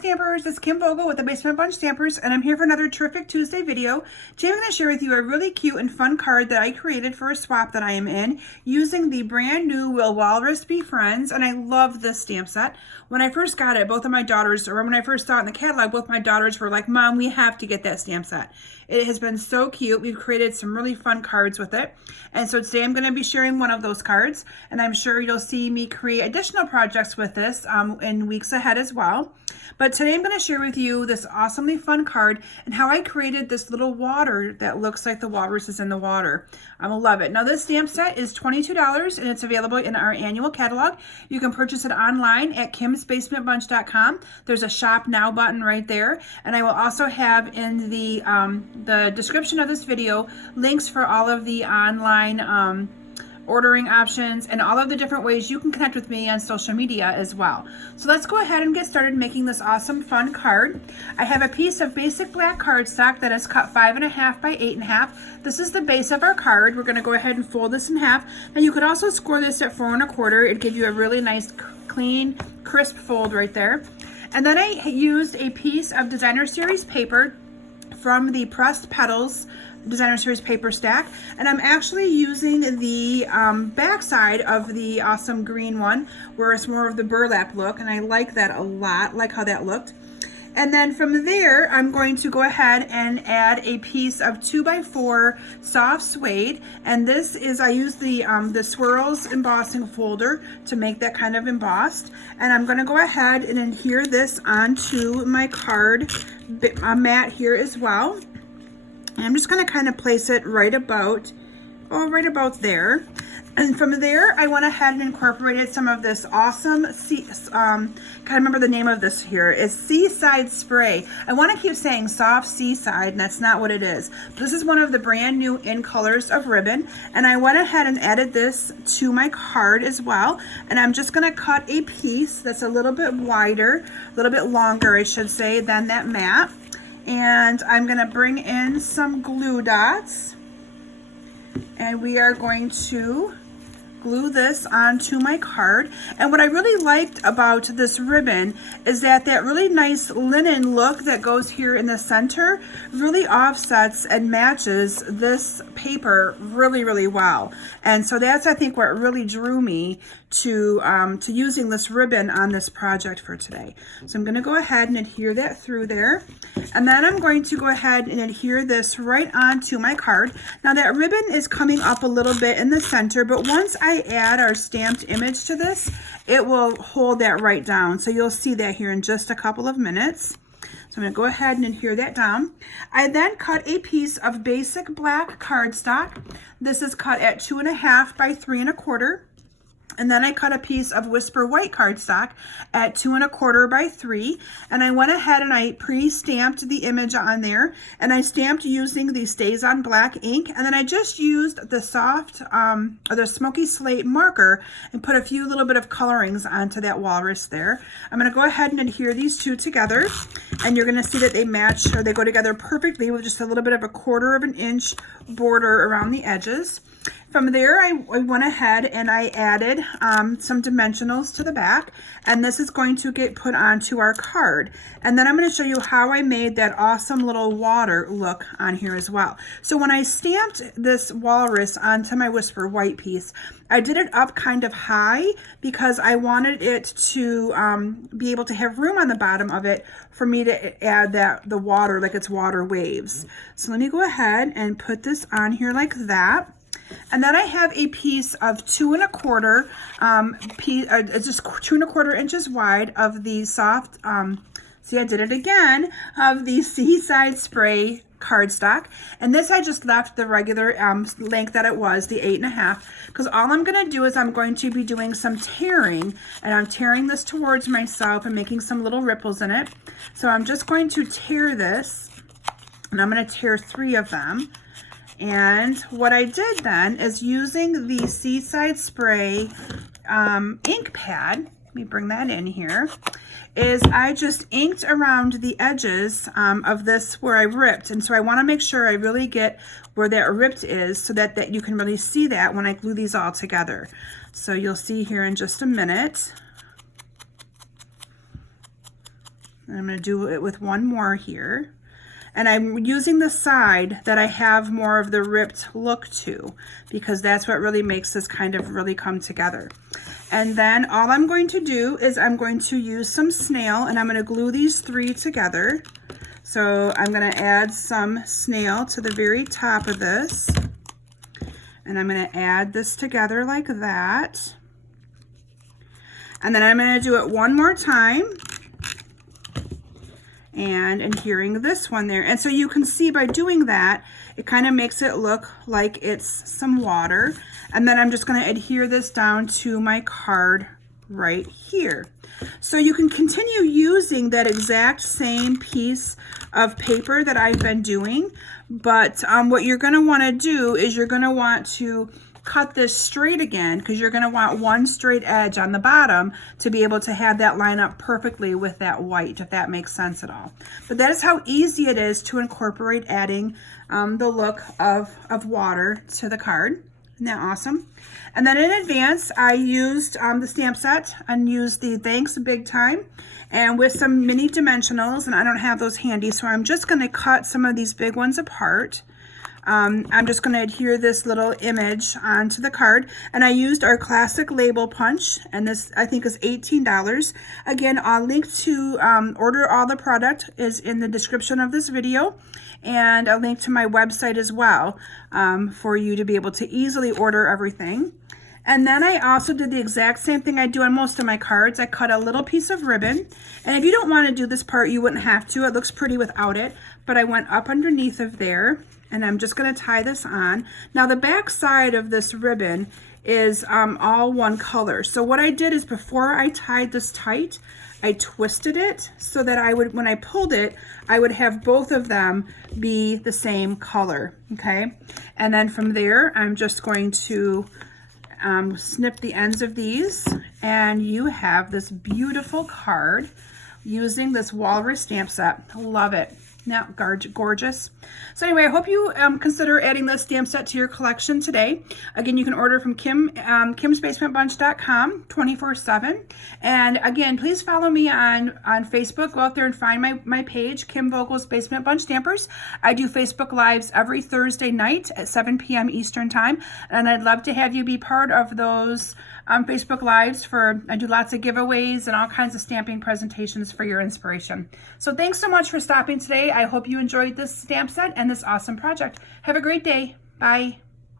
Stampers, it's Kim Vogel with the Basement Bunch Stampers, and I'm here for another terrific Tuesday video. Today I'm going to share with you a really cute and fun card that I created for a swap that I am in using the brand new We'll Walrus Be Friends, and I love this stamp set. When I first got it, both of my daughters, or when I first saw it in the catalog, both my daughters were like, Mom, we have to get that stamp set. It has been so cute. We've created some really fun cards with it. And so today I'm going to be sharing one of those cards, and I'm sure you'll see me create additional projects with this in weeks ahead as well. But today I'm going to share with you this awesomely fun card and how I created this little water that looks like the walrus is in the water. I will love it. Now this stamp set is $22 and it's available in our annual catalog. You can purchase it online at kimsbasementbunch.com. There's a shop now button right there. And I will also have in the description of this video links for all of the online ordering options and all of the different ways you can connect with me on social media as well. So let's go ahead and get started making this awesome fun card. I have a piece of basic black cardstock that is cut 5.5 by 8.5. This is the base of our card. We're going to go ahead and fold this in half, and you could also score this at 4 1/4. It'd give you a really nice clean crisp fold right there. And then I used a piece of Designer Series paper from the Pressed Petals Designer Series paper stack, and I'm actually using the back side of the awesome green one where it's more of the burlap look, and I like that a lot, like how that looked. And then from there I'm going to go ahead and add a piece of 2x4 soft suede, and this is, I use the swirls embossing folder to make that kind of embossed, and I'm going to go ahead and adhere this onto my card mat here as well. And I'm just going to kind of place it right about there. And from there, I went ahead and incorporated some of this awesome, can't remember the name of this here. It's Seaside Spray. I want to keep saying soft seaside, and that's not what it is. This is one of the brand new in colors of ribbon, and I went ahead and added this to my card as well. And I'm just going to cut a piece that's a little bit wider, a little bit longer, I should say, than that mat. And I'm going to bring in some glue dots, and we are going to glue this onto my card. And what I really liked about this ribbon is that really nice linen look that goes here in the center really offsets and matches this paper really, really well. And so that's, I think, what really drew me to using this ribbon on this project for today. So I'm going to go ahead and adhere that through there, and then I'm going to go ahead and adhere this right onto my card. Now that ribbon is coming up a little bit in the center, but once I add our stamped image to this, it will hold that right down. So you'll see that here in just a couple of minutes. So I'm going to go ahead and adhere that down. I then cut a piece of basic black cardstock. This is cut at 2.5 by 3 1/4. And then I cut a piece of Whisper white cardstock at 2 1/4 by 3. And I went ahead and I pre-stamped the image on there. And I stamped using the Stays on Black ink. And then I just used the soft, or the smoky slate marker and put a few little bit of colorings onto that walrus there. I'm going to go ahead and adhere these two together. And you're going to see that they match, or they go together perfectly with just a little bit of a 1/4 inch border around the edges. From there, I went ahead and I added some dimensionals to the back, and this is going to get put onto our card. And then I'm going to show you how I made that awesome little water look on here as well. So when I stamped this walrus onto my Whisper white piece, I did it up kind of high because I wanted it to be able to have room on the bottom of it for me to add the water, like it's water waves. So let me go ahead and put this on here like that. And then I have a piece of 2 1/4, just 2 1/4 inches wide of the soft, see, I did it again, of the Seaside Spray cardstock. And this I just left the regular length that it was, the 8.5, because all I'm going to do is I'm going to be doing some tearing, and I'm tearing this towards myself and making some little ripples in it. So I'm just going to tear this, and I'm going to tear 3 of them. And what I did then is using the Seaside Spray ink pad, let me bring that in here, is I just inked around the edges of this where I ripped. And so I want to make sure I really get where that ripped is so that you can really see that when I glue these all together. So you'll see here in just a minute. And I'm going to do it with one more here. And I'm using the side that I have more of the ripped look to, because that's what really makes this kind of really come together. And then all I'm going to do is I'm going to use some snail, and I'm going to glue these three together. So I'm going to add some snail to the very top of this. And I'm going to add this together like that. And then I'm going to do it one more time. And adhering this one there. And so you can see by doing that, it kind of makes it look like it's some water. And then I'm just going to adhere this down to my card right here. So you can continue using that exact same piece of paper that I've been doing, but what you're going to want to do is you're going to want to cut this straight again, because you're going to want one straight edge on the bottom to be able to have that line up perfectly with that white, if that makes sense at all. But that is how easy it is to incorporate adding the look of water to the card. Isn't that awesome? And then in advance, I used the stamp set and used the Thanks Big Time, and with some mini dimensionals, and I don't have those handy, so I'm just going to cut some of these big ones apart. I'm just going to adhere this little image onto the card, and I used our classic label punch, and this I think is $18. Again, I'll link to order all the product is in the description of this video, and a link to my website as well for you to be able to easily order everything. And then I also did the exact same thing I do on most of my cards. I cut a little piece of ribbon, and if you don't want to do this part, you wouldn't have to. It looks pretty without it, but I went up underneath of there, and I'm just going to tie this on. Now the back side of this ribbon is all one color. So what I did is before I tied this tight, I twisted it so that I would, when I pulled it, I would have both of them be the same color, okay? And then from there, I'm just going to snip the ends of these, and you have this beautiful card using this Walrus stamp set. I love it. Now, gorgeous. So anyway, I hope you consider adding this stamp set to your collection today. Again, you can order from kimsbasementbunch.com 24/7. And again, please follow me on Facebook. Go out there and find my page, Kim Vogel's Basement Bunch Stampers. I do Facebook Lives every Thursday night at 7 p.m. Eastern Time. And I'd love to have you be part of those Facebook Lives. I do lots of giveaways and all kinds of stamping presentations for your inspiration. So thanks so much for stopping today. I hope you enjoyed this stamp set and this awesome project. Have a great day. Bye.